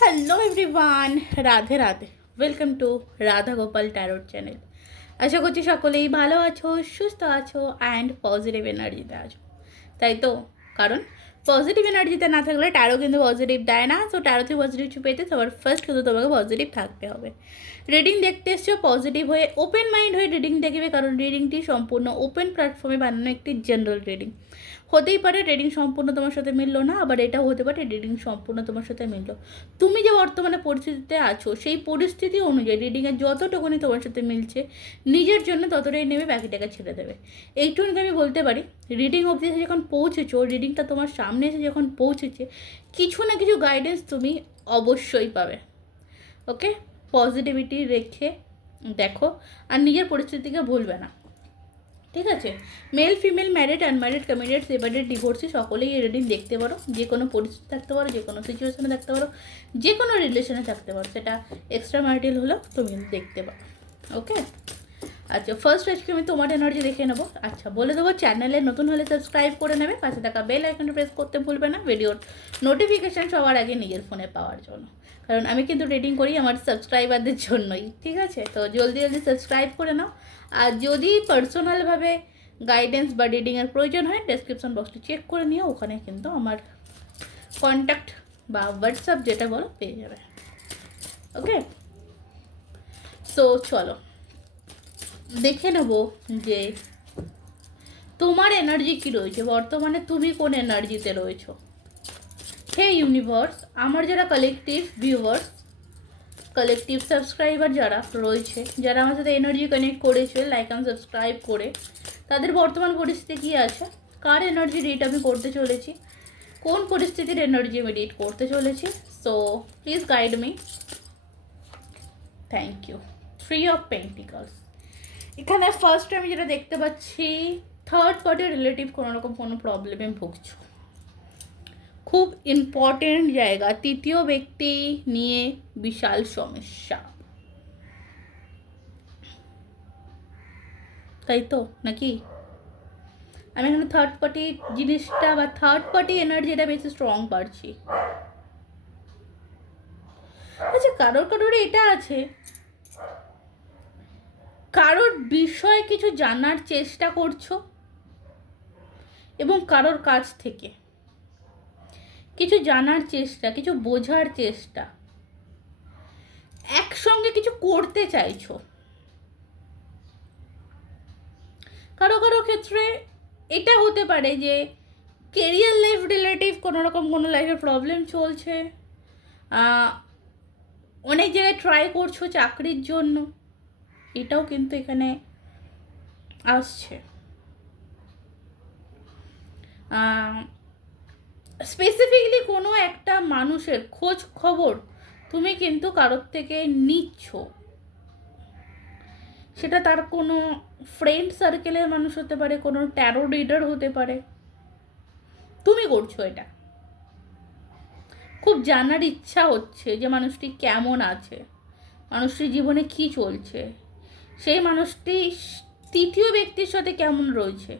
Hello everyone, Radhe Radhe. Welcome to Radha Gopal tarot channel. আশা করছি সকলেই ভালো আছো, সুস্থ আছো অ্যান্ড পজিটিভ এনার্জিতে আছো, তাই তো? কারণ পজিটিভ এনার্জিতে না থাকলে ট্যারো কিন্তু পজিটিভ দেয় না। সো ট্যারোতে পজিটিভ পেতে সবার ফার্স্ট কিন্তু তোমাকে পজিটিভ থাকতে হবে। রিডিং দেখতে এসছো পজিটিভ হয়ে, ওপেন মাইন্ড হয়ে রিডিং দেখবে, কারণ রিডিংটি সম্পূর্ণ ওপেন প্ল্যাটফর্মে বানানো একটি জেনারেল রিডিং। হতেই পারে রিডিং সম্পূর্ণ তোমার সাথে মিললো না, আবার এটাও হতে পারে রিডিং সম্পূর্ণ তোমার সাথে মিললো। তুমি যে বর্তমানে পরিস্থিতিতে আছো সেই পরিস্থিতি অনুযায়ী রিডিংয়ের যতটুকুনি তোমার সাথে মিলছে নিজের জন্য ততটাই নেবে, বাকিটাকে ছেড়ে দেবে। এইটুকুনি আমি বলতে পারি। রিডিং অবধি এসে যখন পৌঁছেছো, রিডিংটা তোমার সামনে এসে যখন পৌঁছেছে, কিছু না কিছু গাইডেন্স তুমি অবশ্যই পাবে। ওকে, পজিটিভিটি রেখে দেখো আর নিজের পরিস্থিতিকে ভুলবে না, ঠিক আছে? Male female married unmarried committed separated divorcee সকলেই এই রিডিং দেখতে পারো। যে কোনো পরিস্থিতি থাকতে পারো, যে কোনো সিচুয়েশনে থাকতে পারো, যে কোনো রিলেশনে থাকতে পারো, সেটা এক্সট্রা ম্যারিটাল হলেও তুমি দেখতে পারো। ওকে, আচ্ছা, ফার্স্ট আজকে আমি তোমার এনার্জি দেখে নেবো। আচ্ছা, বলে দেবো চ্যানেলে নতুন হলে সাবস্ক্রাইব করে নেবে, পাশে থাকা বেল আইকনটা প্রেস করতে ভুলবে না ভিডিওর নোটিফিকেশান সবার আগে নিজের ফোনে পাওয়ার জন্য। কারণ আমি কিন্তু রিডিং করি আমার সাবস্ক্রাইবারদের জন্যই, ঠিক আছে? তো জলদি জলদি সাবস্ক্রাইব করে নাও। আর যদি পার্সোনালভাবে গাইডেন্স বা রিডিংয়ের প্রয়োজন হয়, ডেসক্রিপশন বক্সটি চেক করে নিও, ওখানে কিন্তু আমার কন্ট্যাক্ট বা হোয়াটসঅ্যাপ যেটা বলো পেয়ে যাবে। ওকে, সো চলো দেখে নেব যে তোমার এনার্জি কী রয়েছে বর্তমানে, তুমি কোন এনার্জিতে রয়েছো। হে ইউনিভার্স, আমার যারা কালেকটিভ ভিউয়ার্স, কালেকটিভ সাবস্ক্রাইবার যারা রয়েছে, যারা আমার সাথে এনার্জি কানেক্ট করেছে লাইক অ্যান্ড সাবস্ক্রাইব করে, তাদের বর্তমান পরিস্থিতি কী আছে, কার এনার্জি রিড আমি করতে চলেছি, কোন পরিস্থিতির এনার্জি আমি রিড করতে চলেছি। So please guide me. Thank you. Three of pentacles. এখানে ফার্স্ট আমি যেটা দেখতে পাচ্ছি, থার্ড পার্টির রিলেটিভ কোনো রকম কোনো প্রবলেমে ভুগছ। খুব ইম্পর্টেন্ট জায়গা, তৃতীয় ব্যক্তি নিয়ে বিশাল সমস্যা, তাই তো নাকি? আমি এখানে থার্ড পার্টি জিনিসটা বা থার্ড পার্টি এনার্জিটা বেশি স্ট্রং পাচ্ছি। আচ্ছা, কারোর এটা আছে, কারোর বিষয়ে কিছু জানার চেষ্টা করছো এবং কারোর কাছ থেকে কিছু জানার চেষ্টা, কিছু বোঝার চেষ্টা, একসঙ্গে কিছু করতে চাইছো। কারো কারো ক্ষেত্রে এটা হতে পারে যে কেরিয়ার লাইফ রিলেটিভ কোনো রকম কোনো লাইফে প্রবলেম চলছে, অনেক জায়গায় ট্রাই করছো চাকরির জন্য, এটাও কিন্তু এখানে আসছে। স্পেসিফিকলি কোনো একটা মানুষের খোঁজ খবর তুমি কিন্তু কারোর থেকে নিচ্ছ, সেটা তার কোনো ফ্রেন্ড সার্কেলের মানুষ হতে পারে, কোনো ট্যারো রিডার হতে পারে। তুমি করছো এটা, খুব জানার ইচ্ছা হচ্ছে যে মানুষটি কেমন আছে, মানুষটির জীবনে কি চলছে, সেই মানুষটি তৃতীয় ব্যক্তির সাথে কেমন রয়েছে,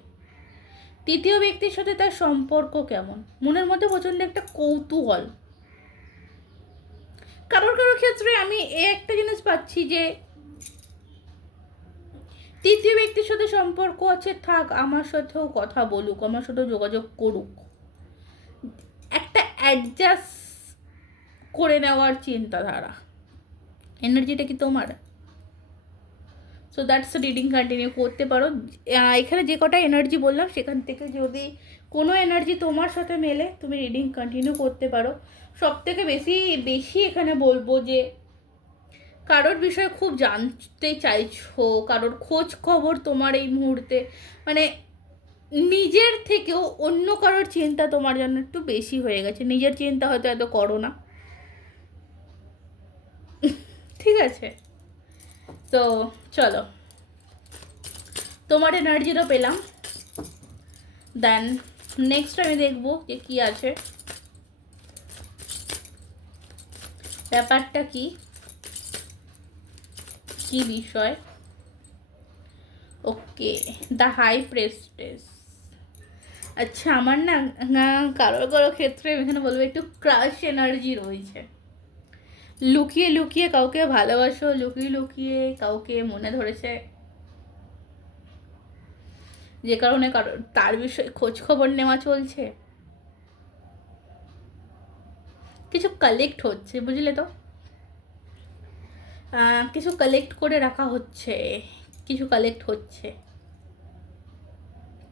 তৃতীয় ব্যক্তির সাথে তার সম্পর্ক কেমন, মনের মধ্যে প্রচণ্ড একটা কৌতূহল। কারোর কারোর ক্ষেত্রে আমি একটা জিনিস পাচ্ছি যে তৃতীয় ব্যক্তির সাথে সম্পর্ক আছে, থাক, আমার সাথেও কথা বলুক, আমার সাথেও যোগাযোগ করুক, একটা অ্যাডজাস্ট করে নেওয়ার চিন্তাধারা। এনার্জিটা কি তোমার? সো দ্যাটস রিডিং কন্টিনিউ করতে পারো। এখানে যে কটা এনার্জি বললাম সেখান থেকে যদি কোনো এনার্জি তোমার সাথে মেলে তুমি রিডিং কন্টিনিউ করতে পারো। সব থেকে বেশি বেশি এখানে বলবো যে কারোর বিষয়ে খুব জানতে চাইছো, কারোর খোঁজ খবর তোমার এই মুহূর্তে, মানে নিজের থেকেও অন্য কারোর চিন্তা তোমার জন্য একটু বেশি হয়ে গেছে। নিজের চিন্তা হয়তো এত করো না, ঠিক আছে? তো চলো, তোমার এনার্জিটা পেলাম। দেন নেক্সট আমি দেখবো যে কী আছে, ব্যাপারটা কি, কি বিষয়। ওকে, দ্য হাই প্রেস্টেস। আচ্ছা, আমার না কারোর কারো ক্ষেত্রে আমি এখানে বলবো একটু ক্রাশ এনার্জি রয়েছে। লুকিয়ে লুকিয়ে কাউকে ভালোবাসো, লুকিয়ে লুকিয়ে কাউকে মনে ধরেছে, যে কারণে তার বিষয়ে খোঁজ খবর নেওয়া চলছে, কিছু কালেক্ট হচ্ছে, বুঝলে তো? কিছু কালেক্ট করে রাখা হচ্ছে, কিছু কালেক্ট হচ্ছে,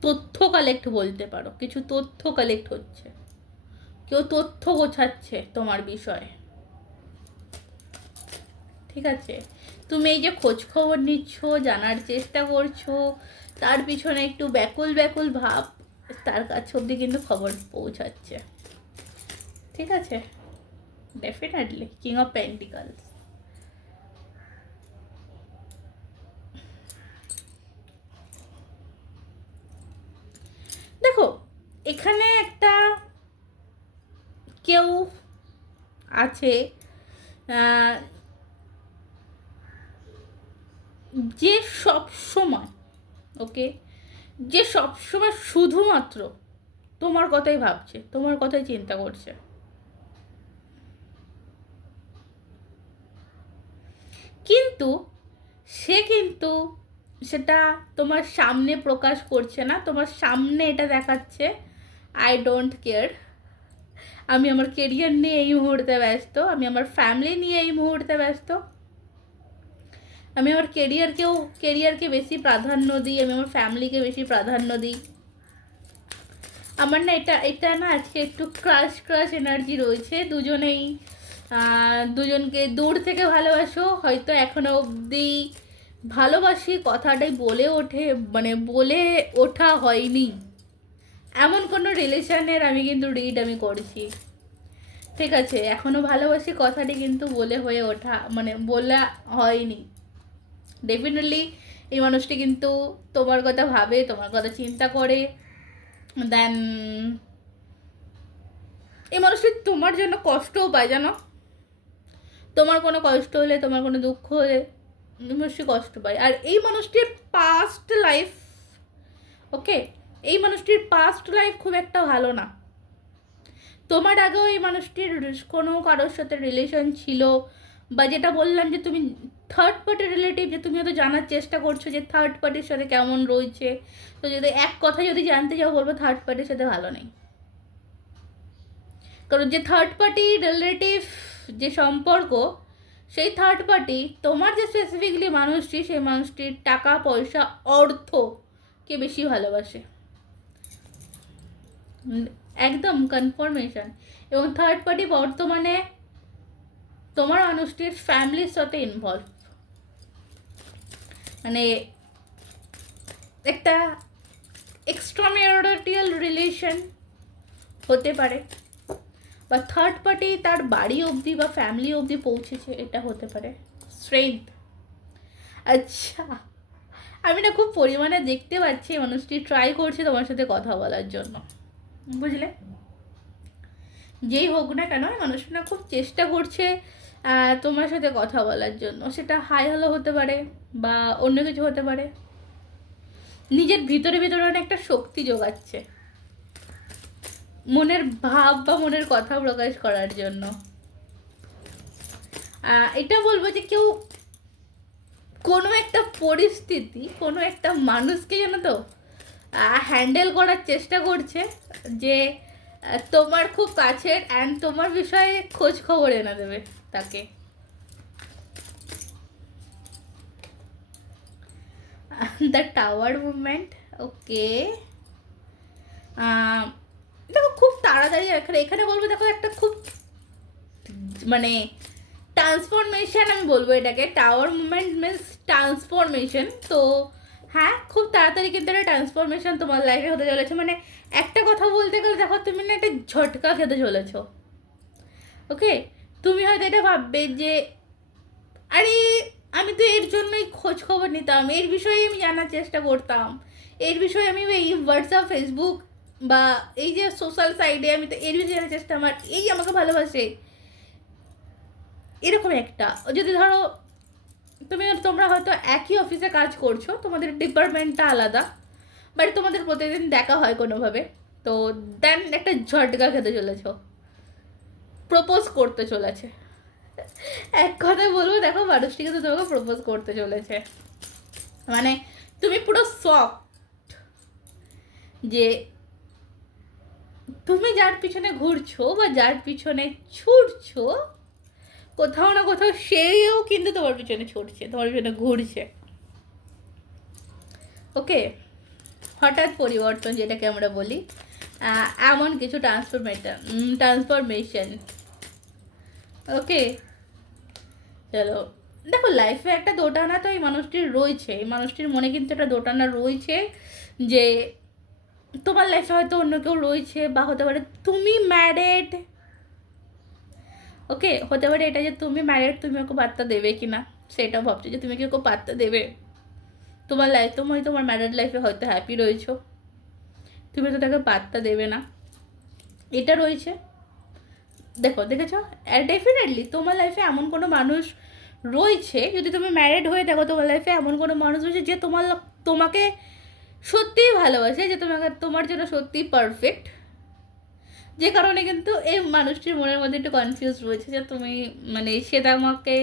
তথ্য কালেক্ট বলতে পারো, কিছু তথ্য কালেক্ট হচ্ছে, কেউ তথ্য গোছাচ্ছে তোমার বিষয়ে, ঠিক আছে? তুমি এই যে খোঁজ খবর নিচ্ছ, জানার চেষ্টা করছো, তার পিছনে একটু ব্যাকুল ব্যাকুল ভাব তার কাছে অবধি কিন্তু খবর পৌঁছাচ্ছে, ঠিক আছে? Definitely king of pentacles. দেখো, এখানে একটা কেউ আছে যে সব সময়, ওকে, যে সব সময় শুধুমাত্র তোমার কথাই ভাবছে, তোমার কথাই চিন্তা করছে, কিন্তু সে কিন্তু সেটা তোমার সামনে প্রকাশ করছে না, তোমার সামনে এটা দেখাচ্ছে আই ডোন্ট কেয়ার, আমি আমার কেরিয়ার নিয়ে এই মুহূর্তে ব্যস্ত, আমি আমার ফ্যামিলি নিয়ে এই মুহূর্তে ব্যস্ত, আমি আমার কেরিয়ারকে বেশি প্রাধান্য দিই, আমি আমার ফ্যামিলিকে বেশি প্রাধান্য দিই। আমার না এটা এটা না আজকে একটু ক্রাশ এনার্জি রয়েছে, দুজনকে দূর থেকে ভালোবাসো, হয়তো এখনো অবধি ভালোবাসি কথাটাই বলে ওঠা হয়নি, এমন কোনো রিলেশনের আমি কিন্তু আমি করছি, ঠিক আছে? এখনো ভালোবাসি কথাটি কিন্তু বলা হয়নি। ডেফিনেটলি এই মানুষটি কিন্তু তোমার কথা ভাবে, তোমার কথা চিন্তা করে, দেন এই মানুষটি তোমার জন্য কষ্টও পায়, জানো? তোমার কোনো কষ্ট হলে, তোমার কোনো দুঃখ হলে মানুষটি কষ্ট পায়। আর এই মানুষটির পাস্ট লাইফ, ওকে, এই মানুষটির পাস্ট লাইফ খুব একটা ভালো না। তোমার আগেও এই মানুষটির কোনো কারোর সাথে রিলেশন ছিল, বা যেটা বললাম যে তুমি থার্ড পার্টি রিলেটিভ, যে তুমি হয়তো জানার চেষ্টা করছো যে থার্ড পার্টির সাথে কেমন রয়েছে, তো যদি এক কথা যদি জানতে চাও বলবো থার্ড পার্টির সাথে ভালো নেই। কারণ যে থার্ড পার্টি রিলেটিভ যে সম্পর্ক, সেই থার্ড পার্টি তোমার যে স্পেসিফিকলি মানুষটি, সেই মানুষটির টাকা পয়সা অর্থকে বেশি ভালোবাসে, একদম কনফার্মেশন। এবং থার্ড পার্টি বর্তমানে তোমার মানুষটির ফ্যামিলির সাথে ইনভলভ, মানে একটা এক্সট্রাম্যারিটাল রিলেশন হতে পারে, বা থার্ড পার্টি তার বাড়ি অবধি বা ফ্যামিলি অবধি পৌঁছেছে, এটা হতে পারে স্ট্রেংথ। আচ্ছা, আমি না খুব পরিমাণে দেখতে পাচ্ছি মানুষটি ট্রাই করছে তোমার সাথে কথা বলার জন্য, বুঝলে? যেই হোক না কেন, মানুষটা না খুব চেষ্টা করছে তোমার সাথে কথা বলার জন্য, সেটা হাই হ্যালো হতে পারে বা অন্য কিছু হতে পারে, নিজের ভিতরে একটা শক্তি জোগাচ্ছে মনের ভাব বা মনের কথা প্রকাশ করার জন্য। এটা বলবো যে কেউ কোনো একটা পরিস্থিতি, কোনো একটা মানুষকে জানো তো হ্যান্ডেল করার চেষ্টা করছে, যে তোমার খুব কাছের অ্যান্ড তোমার বিষয়ে খোঁজ খবর এনে দেবে তাকে। দ্য টাওয়ার মুভমেন্ট, ওকে। দেখো খুব তাড়াতাড়ি এখানে বলবো, দেখো একটা খুব মানে ট্রান্সফরমেশন, আমি বলবো এটাকে, টাওয়ার মুভমেন্ট মিনস ট্রান্সফরমেশন। তো হ্যাঁ, খুব তাড়াতাড়ি কিন্তু একটা ট্রান্সফরমেশন তোমার লাইফে হতে চলেছে। মানে একটা কথা বলতে গেলে দেখো, তুমি না একটা ঝটকা খেতে চলেছো, ওকে? তুমি হয়তো এটা ভাববে যে আরে আমি তো এর জন্যই খোঁজ খবর নিতাম, এর বিষয়ে আমি জানার চেষ্টা করতাম, এর বিষয়ে আমি এই হোয়াটসঅ্যাপ ফেসবুক বা এই যে সোশ্যাল সাইডে আমি তো এর বিষয়ে জানার চেষ্টা, আমার এই আমাকে ভালোবাসে, এরকম একটা। যদি ধরো তোমরা হয়তো একই অফিসে কাজ করছো, তোমাদের ডিপার্টমেন্টটা আলাদা, বাট তোমাদের প্রতিদিন দেখা হয় কোনোভাবে, তো দেন একটা ঝটকা খেতে চলেছ, প্রপোজ করতে চলেছে, এক কথায় বলবো, দেখো মানুষটিকে তো তোমাকে প্রপোজ করতে চলেছে, মানে তুমি পুরো শক যে তুমি যার পিছনে ঘুরছো বা যার পিছনে ছুটছো, কোথাও না কোথাও সেও কিন্তু তোমার পিছনে ছুটছে, তোমার পিছনে ঘুরছে। ওকে, হঠাৎ পরিবর্তন যেটাকে আমরা বলি, এমন কিছু ট্রান্সফরমেশন। ওকে, চলো, দেখো লাইফে একটা দোটানা তো এই মানুষটির রয়েছে, এই মানুষটির মনে কিন্তু একটা দোটানা রয়েছে যে তোমার লাইফে হয়তো অন্য কেউ রয়েছে, বা হতে পারে তুমি ম্যারেড। ওকে, হতে পারে এটা যে তুমি ম্যারেড, তুমি ওকে পাত্তা দেবে কি না সেটাও ভাবছো, যে তুমি কি ওকে পাত্তা দেবে। তোমার লাইফ, তোমার ম্যারেড লাইফে হয়তো হ্যাপি রয়েছো, তুমি তো তাকে পাত্তা দেবে না, এটা রয়েছে। দেখেছো, ডেফিনেটলি তোমার লাইফে এমন কোনো মানুষ রয়েছে, যদি তুমি ম্যারিড হয়ে থাকো, তোমার লাইফে এমন কোনো মানুষ রয়েছে যে তোমাকে সত্যিই ভালোবাসে, যে তোমার জন্য সত্যিই পারফেক্ট। যে কারণে কিন্তু এই মানুষটির মনের মধ্যে একটু কনফিউজ রয়েছে যে তুমি, মানে সে তোমাকে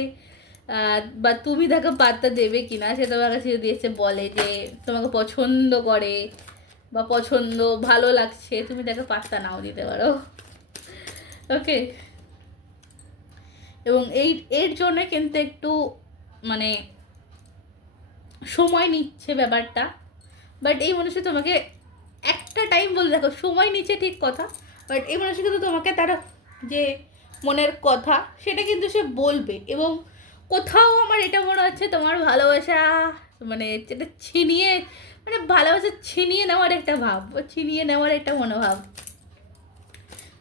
বা তুমি তাকে পাত্তা দেবে কি না। সে তোমার কাছে যদি এসে বলে যে তোমাকে পছন্দ করে বা পছন্দ ভালো লাগছে, তুমি তাকে পাত্তা নাও দিতে পারো। ওকে, এবং এর জন্য কিন্তু একটু মানে সময় নিচ্ছে ব্যাপারটা। বাট এই মানুষটি তোমাকে একটা টাইম বলে, দেখো সময় নিচ্ছে ঠিক কথা, বাট এই মানুষটি কিন্তু তোমাকে তার যে মনের কথা সেটা কিন্তু সে বলবে। এবং কোথাও আমার এটা মনে হচ্ছে তোমার ভালোবাসা মানে যেটা ছিনিয়ে, মানে ভালোবাসা ছিনিয়ে নেওয়ার একটা ভাব, ছিনিয়ে নেওয়ার একটা মনোভাব।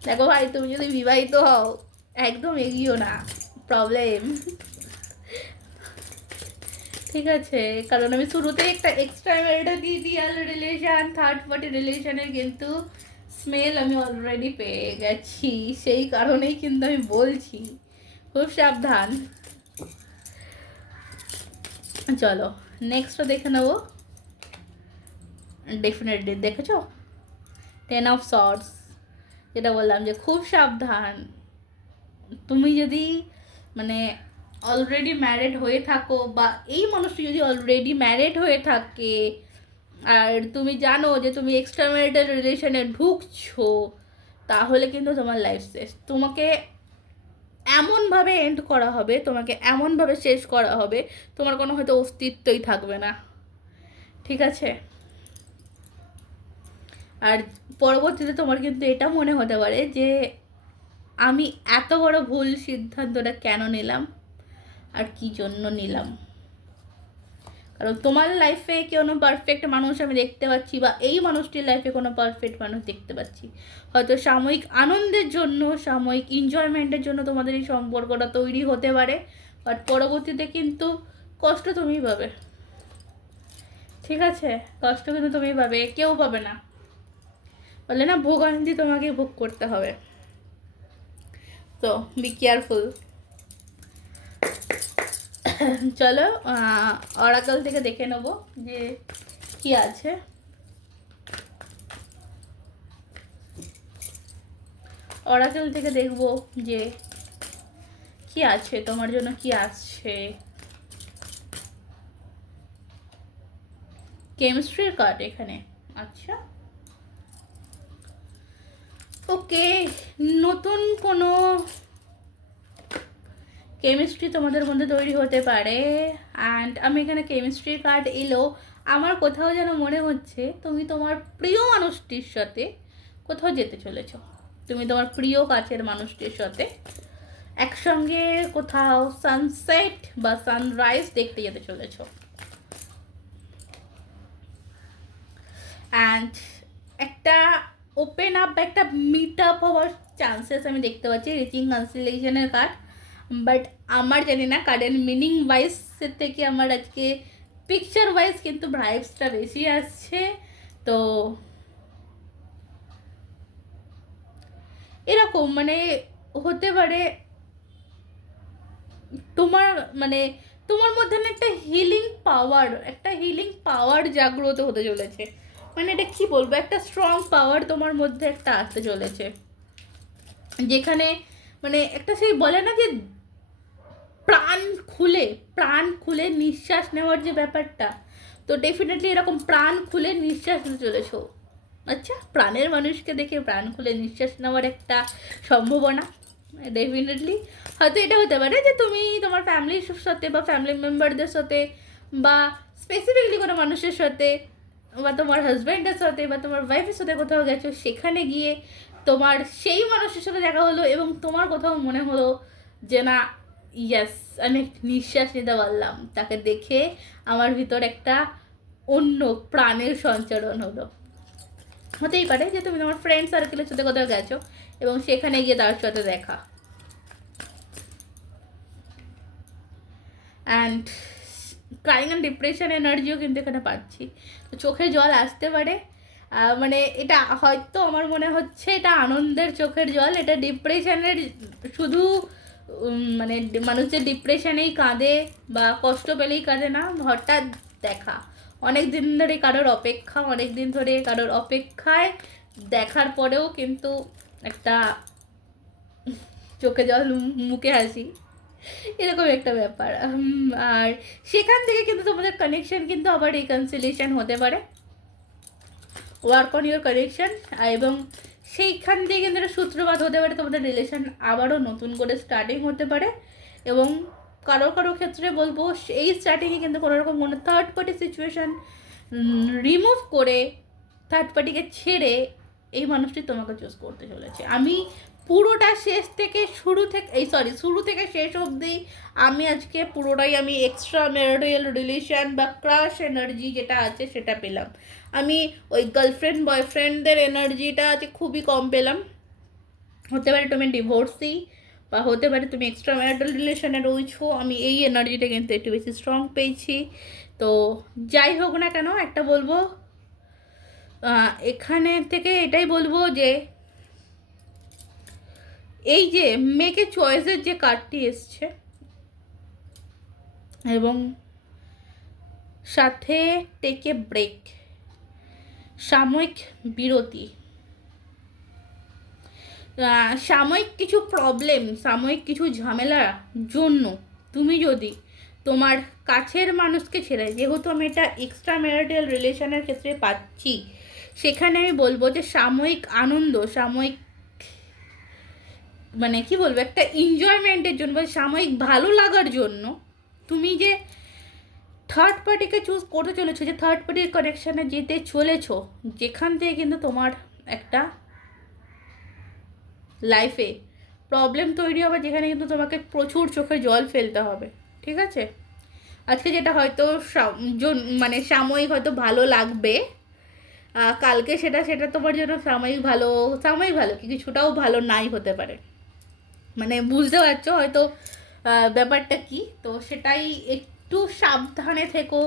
দেখো ভাই, তুমি যদি বিবাহিত হও একদম এগিয়েও না, প্রবলেম। ঠিক আছে, কারণ আমি শুরুতে একটা extra marital relation, third party রিলেশনের কিন্তু স্মেল আমি অলরেডি পেয়ে গেছি, সেই কারণেই কিন্তু আমি বলছি খুব সাবধান। চলো নেক্সটটা দেখে নেবো। ডেফিনেটলি দেখেছো, 10 অফ সর্টস, যেটা বললাম যে খুব সাবধান। তুমি যদি মানে অলরেডি ম্যারিড হয়ে থাকো, বা এই মানুষটি যদি অলরেডি ম্যারিড হয়ে থাকে, আর তুমি জানো যে তুমি এক্সট্রা ম্যারিটাল রিলেশনে ঢুকছো, তাহলে কিন্তু তোমার লাইফ শেষ। তোমাকে এমনভাবে এন্ড করা হবে, তোমাকে এমনভাবে শেষ করা হবে, তোমার কোনো হয়তো অস্তিত্বই থাকবে না। ঠিক আছে, আর পরবর্তীতে তোমার কিন্তু এটা মনে হতে পারে যে আমি এত বড় ভুল সিদ্ধান্তটা কেন নিলাম আর কি জন্য নিলাম। কারণ তোমার লাইফে কোনো পারফেক্ট মানুষ আমি দেখতে পাচ্ছি, বা এই মানুষটির লাইফে কোনো পারফেক্ট মানুষ দেখতে পাচ্ছি। হয়তো সাময়িক আনন্দের জন্য, সাময়িক এনজয়মেন্টের জন্য তোমাদের এই সম্পর্কটা তৈরি হতে পারে, বাট পরবর্তীতে কিন্তু কষ্ট তুমিই পাবে। ঠিক আছে, কষ্ট কিন্তু তুমিই পাবে, কেউ পাবে না। বলে না, ভোগান্তি তোমাকে ভোগ করতে হবে। তো বি কেয়ারফুল। চলো অরাকল থেকে দেখে নেব যে কি আছে। অরাকল থেকে দেখব যে কি আছে তোমার জন্য, কি আসছে। কেমিস্ট্রির কার্ড এখানে, আচ্ছা ওকে, নতুন কোনো কেমিস্ট্রি তোমাদের মধ্যে তৈরি হতে পারে। অ্যান্ড আমি এখানে কেমিস্ট্রির কার্ড এলো, আমার কোথাও যেন মনে হচ্ছে তুমি তোমার প্রিয় মানুষটির সাথে কোথাও যেতে চলেছ। তুমি তোমার প্রিয় কাছের মানুষটির সাথে একসঙ্গে কোথাও সানসেট বা সানরাইজ দেখতে যেতে চলেছ। অ্যান্ড একটা ওপেন আপ, একটা মিট আপ হওয়ার চান্সেস আমি দেখতে পাচ্ছি, রিচিং কনসিলেশনের কার্ড। বাট আমার জানি না কার্ডের মিনিং ওয়াইজের থেকে আমার আজকে পিকচার ওয়াইজ কিন্তু ভাইবসটা বেশি আসছে। তো এরকম মানে হতে পারে তোমার, মানে তোমার মধ্যে না একটা হিলিং পাওয়ার জাগ্রত হতে চলেছে। মানে এটা কি বলবো, একটা স্ট্রং পাওয়ার তোমার মধ্যে একটা আসতে চলেছে, যেখানে মানে একটা সেই বলে না যে খুলে, প্রাণ খুলে নিঃশ্বাস নেওয়ার যে ব্যাপারটা, তো ডেফিনেটলি এরকম প্রাণ খুলে নিঃশ্বাস নিতে চলেছো। আচ্ছা, প্রাণের মানুষকে দেখে প্রাণ খুলে নিঃশ্বাস নেওয়ার একটা সম্ভাবনা ডেফিনেটলি হয়তো এটা হতে পারে যে তুমি তোমার ফ্যামিলির সাথে বা ফ্যামিলি মেম্বারদের সাথে বা স্পেসিফিকলি কোনো মানুষের সাথে বা তোমার হাজব্যান্ডের সাথে বা তোমার ওয়াইফের সাথে কোথাও গেছো, সেখানে গিয়ে তোমার সেই মানুষের সাথে দেখা হলো এবং তোমার কোথাও মনে হলো যে না, ইয়াস, আমি একটা নিঃশ্বাস নিতে পারলাম, তাকে দেখে আমার ভিতর একটা অন্য প্রাণের সঞ্চারণ হলো। হতেই পারে যে তুমি তোমার ফ্রেন্ড সার্কেলের সাথে কোথাও গেছো এবং সেখানে গিয়ে তার সাথে দেখা। অ্যান্ড ক্রাইং অ্যান্ড ডিপ্রেশন এনার্জিও কিন্তু এখানে পাচ্ছি। তো চোখে জল আসতে পারে, মানে এটা হয়তো আমার মনে হচ্ছে এটা আনন্দের চোখের জল, এটা ডিপ্রেশনের শুধু মানে মানুষ যে ডিপ্রেশনেই কাঁদে বা কষ্ট পেলেই কাঁদে না, হঠাৎ দেখা, অনেক দিন ধরে কারোর অপেক্ষা, অনেক দিন ধরে কারোর অপেক্ষায় দেখার পরেও কিন্তু একটা চোখে জল মুখে হাসি, এরকম একটা ব্যাপার। আর সেখান থেকে কিন্তু তোমাদের কানেকশন কিন্তু আবার রিকনসিলিয়েশন হতে পারে, ওয়ার্ক অন ইউর কানেকশন, এবং সেইখান থেকে কিন্তু একটা সূত্রপাত হতে পারে, তোমাদের রিলেশন আবারও নতুন করে স্টার্টিং হতে পারে। এবং কারো কারো ক্ষেত্রে বলবো এই স্টার্টিংয়ে কিন্তু কোনো রকম কোনো থার্ড পার্টি সিচুয়েশান রিমুভ করে, থার্ড পার্টিকে ছেড়ে এই মানুষটি তোমাকে চুজ করতে চলেছে। আমি পুরোটা শেষ থেকে শুরু থেকে শেষ অবধি আমি আজকে পুরোটাই আমি এক্সট্রা ম্যারিটাল রিলেশন বা ক্রাশ এনার্জি যেটা আছে সেটা পেলাম। আমি ওই গার্লফ্রেন্ড বয়ফ্রেন্ডদের এনার্জিটা আজকে খুবই কম পেলাম। হতে পারে তুমি ডিভোর্সি বা হতে পারে তুমি এক্সট্রা ম্যারিটাল রিলেশনে রয়েছো, আমি এই এনার্জিটা কিন্তু একটু বেশি স্ট্রং পেয়েছি। তো যাই হোক না কেন, একটা বলবো এখানে থেকে এটাই বলবো যে এই যে মেকে চয়েসের যে কার্ডটি এসছে এবং সাথে টেকে ব্রেক, সাময়িক বিরতি, সাময়িক কিছু প্রবলেম, সাময়িক কিছু ঝামেলার জন্য তুমি যদি তোমার কাছের মানুষকে ছেড়ে, যেহেতু আমি এটা এক্সট্রা ম্যারিটাল রিলেশনের ক্ষেত্রে পাচ্ছি, সেখানে আমি বলবো যে সাময়িক আনন্দ, সাময়িক মানে কি বলবো, একটা এনজয়মেন্টের জন্য বা সাময়িক ভালো লাগার জন্য তুমি যে থার্ড পার্টিকে চুজ করতে চলেছো, যে থার্ড পার্টির কানেকশানে যেতে চলেছো, যেখান থেকে কিন্তু তোমার একটা লাইফে প্রবলেম তৈরি হবে, যেখানে কিন্তু তোমাকে প্রচুর চোখে জল ফেলতে হবে। ঠিক আছে, আজকে যেটা হয়তো মানে সাময়িক হয়তো ভালো লাগবে, কালকে সেটা তোমার জন্য সাময়িক ভালো কি কিছুটাও ভালো নাই হতে পারে। মানে বুঝতে পারছো হয়তো ব্যাপারটা কি। তো সেটাই একটু সাবধানে থেকো,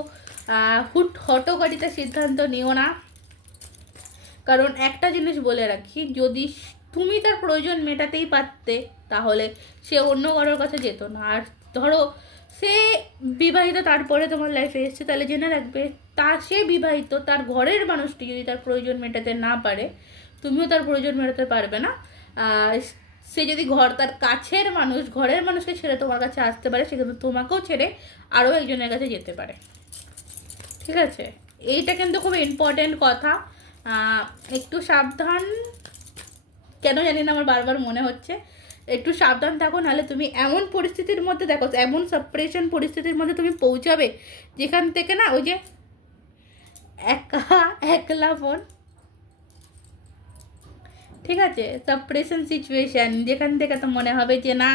হটকারিতা সিদ্ধান্ত নিও না। কারণ একটা জিনিস বলে রাখি, যদি তুমি তার প্রয়োজন মেটাতেই পারতে তাহলে সে অন্য কারোর কাছে যেত না। আর ধরো সে বিবাহিত, তারপরে তোমার লাইফে এসছে, তাহলে জেনে রাখবে সে বিবাহিত, তার ঘরের মানুষটি যদি তার প্রয়োজন মেটাতে না পারে, তুমিও তার প্রয়োজন মেটাতে পারবে না। সে যদি তার কাছের মানুষ, ঘরের মানুষকে ছেড়ে তোমার কাছে আসতে পারে, সে কিন্তু তোমাকেও ছেড়ে আরও একজনের কাছে যেতে পারে। ঠিক আছে, এইটা কিন্তু খুব ইম্পর্টেন্ট কথা। একটু সাবধান, কেন জানি না আমার বারবার মনে হচ্ছে, একটু সাবধান থাকো, নাহলে তুমি এমন পরিস্থিতির মধ্যে দেখো, এমন সাপ্রেশন পরিস্থিতির মধ্যে তুমি পৌঁছাবে যেখান থেকে না ওই যে একলা ফোন, ঠিক আছে, সাপ্রেশন সিচুয়েশান, যেখান থেকে তো মনে হবে যে না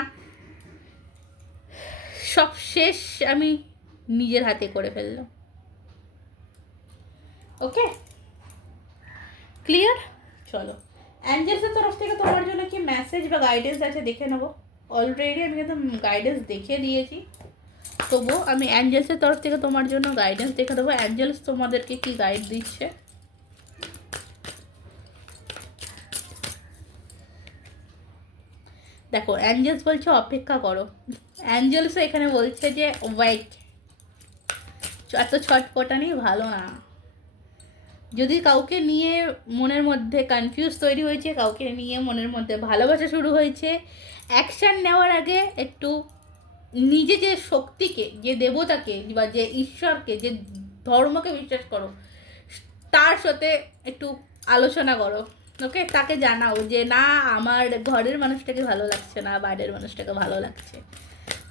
সব শেষ, আমি নিজের হাতে করে ফেললাম। ওকে, ক্লিয়ার? চলো, অ্যাঞ্জেলসের তরফ থেকে তোমার জন্য কি মেসেজ বা গাইডেন্স আছে দেখে নেবো। অলরেডি আমি কিন্তু গাইডেন্স দেখে দিয়েছি, তবুও আমি অ্যাঞ্জেলসের তরফ থেকে তোমার জন্য গাইডেন্স দেখে দেবো। অ্যাঞ্জেলস তোমাদেরকে কি গাইড দিচ্ছে। দেখো, অ্যাঞ্জেলস বলছে অপেক্ষা করো। অ্যাঞ্জেলসও এখানে বলছে যে ওয়েট, এত ছটপটানি ভালো না। যদি কাউকে নিয়ে মনের মধ্যে কনফিউজ তৈরি হয়েছে, কাউকে নিয়ে মনের মধ্যে ভালোবাসা শুরু হয়েছে, অ্যাকশান নেওয়ার আগে একটু নিজে যে শক্তিকে, যে দেবতাকে বা যে ঈশ্বরকে, যে ধর্মকে বিশ্বাস করো, তার সাথে একটু আলোচনা করো। ওকে, তাকে জানাও যে না, আমার ঘরের মানুষটাকে ভালো লাগছে না, বাইরের মানুষটাকে ভালো লাগছে,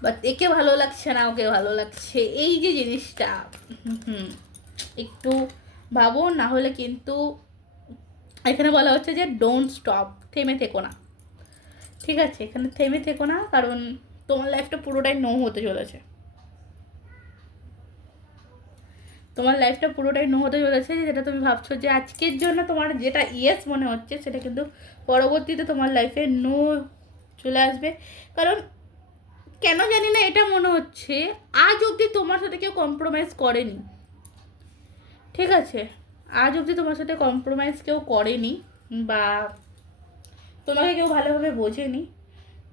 বা একে ভালো লাগছে না, ওকে ভালো লাগছে, এই যে জিনিসটা একটু ভাবো। না হলে কিন্তু এখানে বলা হচ্ছে যে ডোন্ট স্টপ, থেমে থেকো না। ঠিক আছে, এখানে থেমে থেকো না, কারণ তোমার লাইফটা পুরোটাই নো হতে চলেছে। তোমার লাইফটা পুরোটাই নো হতে চলেছে। যেটা তুমি ভাবছো যে আজকের জন্য তোমার যেটা ইয়েস মনে হচ্ছে, সেটা কিন্তু পরবর্তীতে তোমার লাইফে নো চলে আসবে। কারণ কেন জানি না এটা মনে হচ্ছে আজ অবধি তোমার সাথে কেউ কম্প্রোমাইজ করেনি। ঠিক আছে, আজ অবধি তোমার সাথে কম্প্রোমাইজ কেউ করেনি, বা তোমাকে কেউ ভালোভাবে বোঝেনি।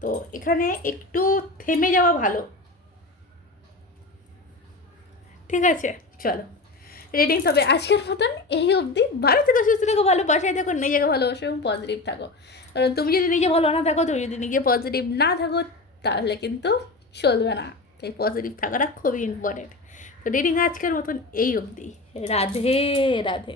তো এখানে একটু থেমে যাওয়া ভালো। ঠিক আছে, চলো রিডিংস হবে আজকের মতন এই অবধি। ভালো থেকো, সুস্থ থেকো, ভালো বাসায় থাকো, নিজেকে ভালোবাসো এবং পজিটিভ থাকো। কারণ তুমি যদি নিজে ভালো না থাকো, তুমি যদি নিজে পজিটিভ না থাকো, তাহলে কিন্তু চলবে না। তাই পজিটিভ থাকাটা খুবই ইম্পর্টেন্ট। তো রিডিং আজকের মতন এই অবধি। রাধে রাধে।